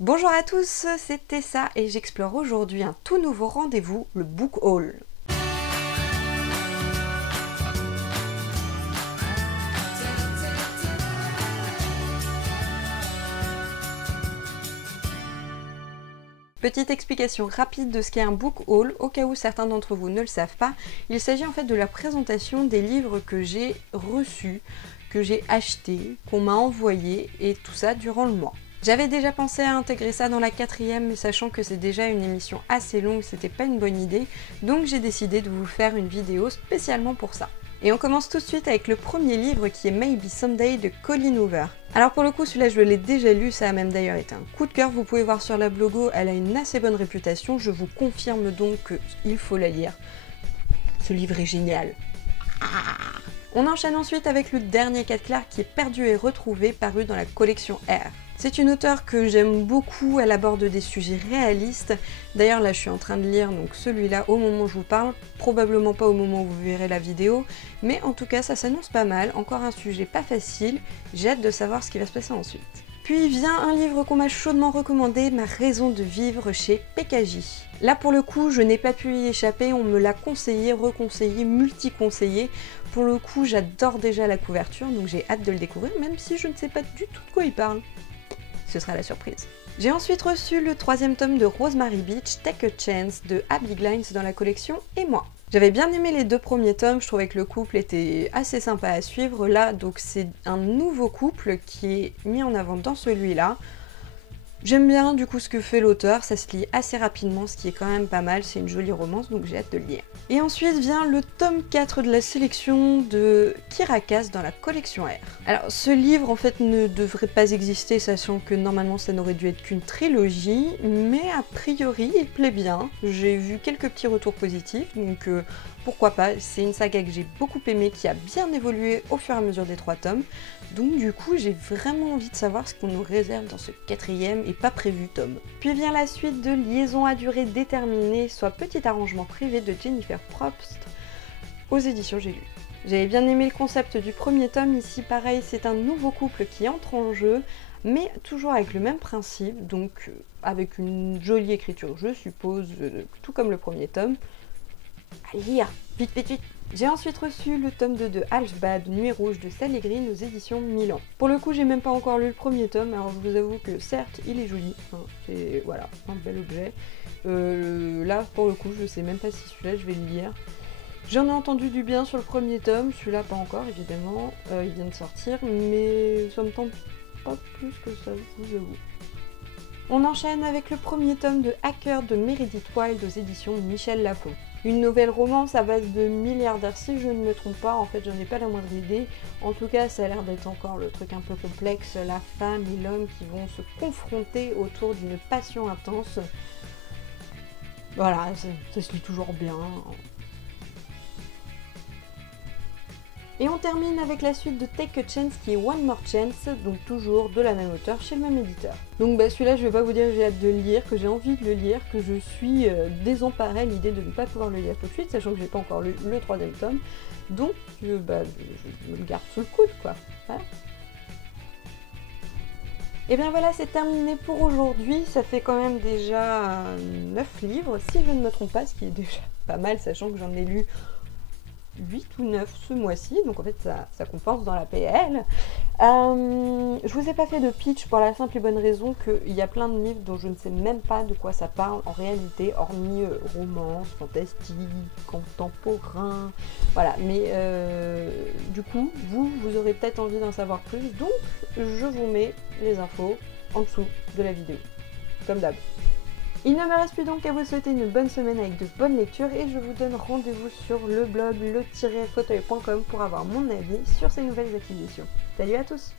Bonjour à tous, c'est Tessa et j'explore aujourd'hui un tout nouveau rendez-vous, le Book Haul. Petite explication rapide de ce qu'est un book haul, au cas où certains d'entre vous ne le savent pas. Il s'agit en fait de la présentation des livres que j'ai reçus, que j'ai achetés, qu'on m'a envoyés et tout ça durant le mois. J'avais déjà pensé à intégrer ça dans la 4e, mais sachant que c'est déjà une émission assez longue, c'était pas une bonne idée, donc j'ai décidé de vous faire une vidéo spécialement pour ça. Et on commence tout de suite avec le premier livre qui est Maybe Someday de Colleen Hoover. Alors pour le coup, celui-là je l'ai déjà lu, ça a même d'ailleurs été un coup de cœur, vous pouvez voir sur la blogo, elle a une assez bonne réputation, je vous confirme donc qu'il faut la lire. Ce livre est génial. On enchaîne ensuite avec le dernier quête clair qui est Perdu et retrouvé, paru dans la collection R. C'est une auteure que j'aime beaucoup, elle aborde des sujets réalistes. D'ailleurs là je suis en train de lire donc celui-là au moment où je vous parle, probablement pas au moment où vous verrez la vidéo, mais en tout cas ça s'annonce pas mal, encore un sujet pas facile, j'ai hâte de savoir ce qui va se passer ensuite. Puis vient un livre qu'on m'a chaudement recommandé, Ma raison de vivre chez PKJ. Là pour le coup je n'ai pas pu y échapper, on me l'a conseillé, reconseillé, multi-conseillé. Pour le coup j'adore déjà la couverture donc j'ai hâte de le découvrir même si je ne sais pas du tout de quoi il parle. Ce sera la surprise. J'ai ensuite reçu le 3e tome de Rosemary Beach, Take a Chance de Abby Glines dans la collection Et moi. J'avais bien aimé les 2 premiers tomes, je trouvais que le couple était assez sympa à suivre. Là, donc c'est un nouveau couple qui est mis en avant dans celui-là. J'aime bien du coup ce que fait l'auteur, ça se lit assez rapidement, ce qui est quand même pas mal, c'est une jolie romance donc j'ai hâte de le lire. Et ensuite vient le tome 4 de la sélection de Kirakas dans la collection R. Alors ce livre en fait ne devrait pas exister, sachant que normalement ça n'aurait dû être qu'une trilogie, mais a priori il plaît bien. J'ai vu quelques petits retours positifs, donc pourquoi pas, c'est une saga que j'ai beaucoup aimée, qui a bien évolué au fur et à mesure des 3 tomes. Donc du coup j'ai vraiment envie de savoir ce qu'on nous réserve dans ce 4e et pas prévu tome. Puis vient la suite de Liaison à durée déterminée, soit Petit arrangement privé de Jennifer Probst aux éditions J'ai lu. J'avais bien aimé le concept du premier tome, ici pareil c'est un nouveau couple qui entre en jeu, mais toujours avec le même principe, donc avec une jolie écriture je suppose, tout comme le premier tome. À lire, vite vite vite. J'ai ensuite reçu le tome 2 de Algebad, Nuit rouge de Sally Green aux éditions Milan. Pour le coup, j'ai même pas encore lu le premier tome, alors je vous avoue que certes, il est joli, hein, c'est voilà, un bel objet. Là, pour le coup, je sais même pas si celui-là, je vais le lire. J'en ai entendu du bien sur le premier tome, celui-là pas encore évidemment, il vient de sortir, mais ça me tente pas plus que ça, je vous avoue. On enchaîne avec le premier tome de Hacker de Meredith Wild aux éditions Michel Lafon. Une nouvelle romance à base de milliardaires si je ne me trompe pas, en fait j'en ai pas la moindre idée. En tout cas ça a l'air d'être encore le truc un peu complexe, la femme et l'homme qui vont se confronter autour d'une passion intense. Voilà, ça se lit toujours bien. Et on termine avec la suite de Take a Chance qui est One More Chance, donc toujours de la même auteure chez le même éditeur. Donc celui-là je vais pas vous dire que j'ai hâte de le lire, que j'ai envie de le lire, que je suis désemparée à l'idée de ne pas pouvoir le lire tout de suite, sachant que j'ai pas encore lu le 3e tome, donc je me le garde sous le coude quoi. Voilà. Et bien voilà, c'est terminé pour aujourd'hui, ça fait quand même déjà 9 livres, si je ne me trompe pas, ce qui est déjà pas mal, sachant que j'en ai lu 8 ou 9 ce mois-ci, donc en fait ça compense dans la PL. Je vous ai pas fait de pitch pour la simple et bonne raison qu'il y a plein de livres dont je ne sais même pas de quoi ça parle en réalité, hormis romance, fantastique, contemporain, voilà, mais du coup, vous aurez peut-être envie d'en savoir plus, donc je vous mets les infos en dessous de la vidéo, comme d'hab. Il ne me reste plus donc qu'à vous souhaiter une bonne semaine avec de bonnes lectures et je vous donne rendez-vous sur le blog le-fauteuil.com pour avoir mon avis sur ces nouvelles acquisitions. Salut à tous!